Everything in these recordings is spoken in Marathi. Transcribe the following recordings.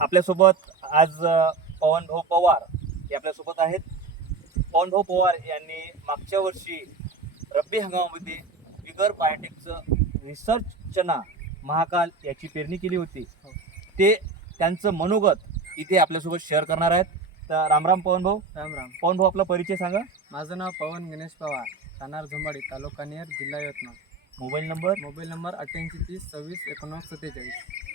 आपल्यासोबत आज पवनभाऊ पवार हे आपल्यासोबत आहेत. पवनभाऊ पवार यांनी मागच्या वर्षी रब्बी हंगामामध्ये बिगर बायोटेकचं रिसर्च चना महाकाल याची पेरणी केली होती. ते त्यांचं मनोगत इथे आपल्यासोबत शेअर करणार आहेत. तर रामराम पवनभाऊ. राम राम पवनभाऊ आपला परिचय सांगा. माझं नाव पवन गणेश पवार राहणार झुंबाडी तालुका नेर जिल्हा Yavatmal. Mobile number. Mobile number अठ्ठ्याऐंशी तीस सव्वीस एकोणनव्वद सत्तेचाळीस.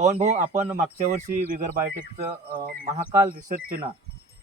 पवनभाऊ आपण मागच्या वर्षी बिगर बायोटेकचं अ, महाकाल रिसर्च चना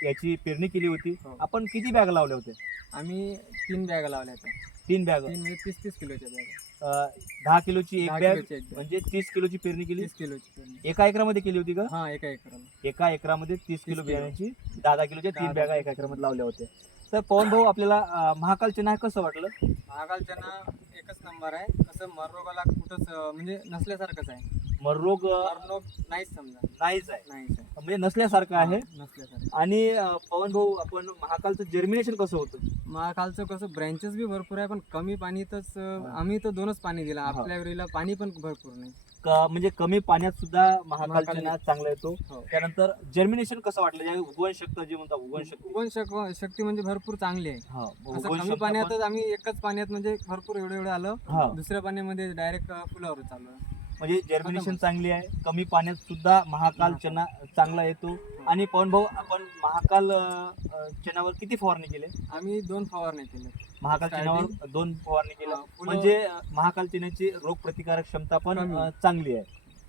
याची पेरणी केली होती. हो. आपण किती बॅग लावल्या होत्या? आम्ही तीन बॅगा लावल्या होत्या. तीन बॅग. तीन म्हणजे तीस तीस किलोच्या बॅगा. दहा किलोची एक दहा बॅग किलोची एक बॅग. म्हणजे तीस किलोची पेरणी केली? तीस किलोची पेरणी. एका एकरामध्ये केली होती का? हा एका एकराला एका एकरामध्ये तीस किलो किलो. बियाण्याची दहा दहा किलोच्या तीन दहा- बॅगा एका एकरामध्ये लावल्या होत्या. तर पवन भाऊ आपल्याला अं, महाकाल चना हे कसं वाटलं? महाकाल चना एकच नंबर आहे. कसं मररोगाला कुठंच अं, म्हणजे नसल्यासारखंच आहे. मग रोग अं, मररोग नाहीच समजा. नाहीच आहे. नाहीच आहे. म्हणजे नसल्यासारखं आहे. हा, नसल्यासारखं आणि अं, पवन भाऊ आपण महाकालचं जर्मिनेशन कसं होतं? महाकालचं कसं ब्रँचेस बी भरपूर आहे पण कमी पाणीतच अं, आम्ही तर दोनच पाणी दिला. हा. आपल्या वेळेला पाणी पण भरपूर नाही. क- म्हणजे कमी पाण्यात सुद्धा महाकाल महाकाल- चना चांगला येतो हो. त्यानंतर जर्मिनेशन कसं वाटलं उगवण शक्ती जे म्हणतात उगवण शक्ती उगवण शक- शक्ती म्हणजे भरपूर चांगली आहे हा असं उगवण कमी शक्ती पाण्यातच आम्ही एकच पाण्यात म्हणजे भरपूर एवढं एवढं आलं हा. दुसऱ्या पाण्यामध्ये डायरेक्ट फुलावर चालू आहे. म्हणजे जर्मिनेशन चांगली आहे. कमी पाण्यात सुद्धा महाकाल. चना चांगला येतो. आणि पवन भाऊ आपण महाकाल अं, चनावर किती फवारणी केले? आम्ही दोन फवारणी केले. महाकाल चण्यावर दोन फवारणी केल्या हा, फुलं- म्हणजे अं, महाकाल चण्याची रोग प्रतिकारक क्षमता पण कमी. अं, चांगली आहे.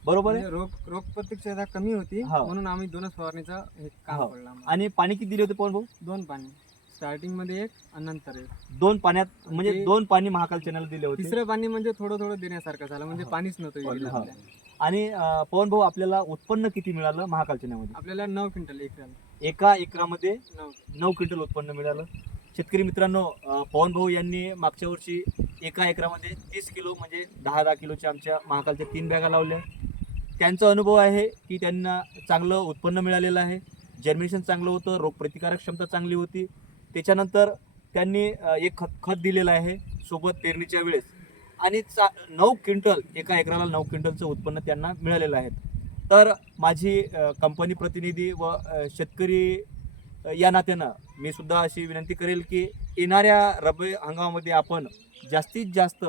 बरोबर आहे? म्हणजे रोग रोग प्रतिक्षमता कमी होती. हा. म्हणून आम्ही दोनच फवारणीचं हे काम हा. पडलं आम्हाला. आणि पाणी किती दिले होते पवन भाऊ? दोन पाणी. स्टार्टिंगमध्ये एक आणि नंतर एक. दोन पाण्यात म्हणजे ते- दोन पाणी महाकाल चॅनल दिले होते. तिसरं पाणी म्हणजे थोडं थोडं देण्यासारखं झालं म्हणजे हा. पाणीच नव्हतं विहिरीला हा. आपल्या. आणि अं, पवन भाऊ आपल्याला उत्पन्न किती मिळालं महाकाल चण्यामध्ये आपल्याला नऊ क्विंटल एकराला एका एकरामध्ये नऊ. नऊ क्विंटल उत्पन्न मिळालं. शेतकरी मित्रांनो अं, पवन भाऊ यांनी मागच्या वर्षी एका एकरामध्ये तीस किलो म्हणजे दहा दहा किलोच्या आमच्या महाकालच्या तीन बॅगा लावल्या त्यांचा अनुभव आहे की त्यांना चांगलं उत्पन्न मिळालेलं आहे. जर्मिनेशन चांगलं होतं रोगप्रतिकारक क्षमता चांगली होती. त्याच्यानंतर त्यांनी एक खत खत दिलेलं आहे सोबत पेरणीच्या वेळेस. आणि चा नऊ क्विंटल एका एकराला नऊ क्विंटलचं उत्पन्न त्यांना मिळालेलं आहे. तर माझी कंपनी प्रतिनिधी व शेतकरी या नात्यानं मी सुद्धा अशी विनंती करेल की येणाऱ्या रब्बी हंगामामध्ये आपण जास्तीत जास्त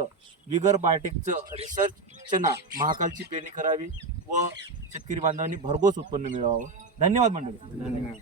विगर बायोटेकचं रिसर्च चना महाकालची पेरणी करावी व शेतकरी बांधवांनी भरघोस उत्पन्न मिळवावं. धन्यवाद मंडळी. धन्यवाद.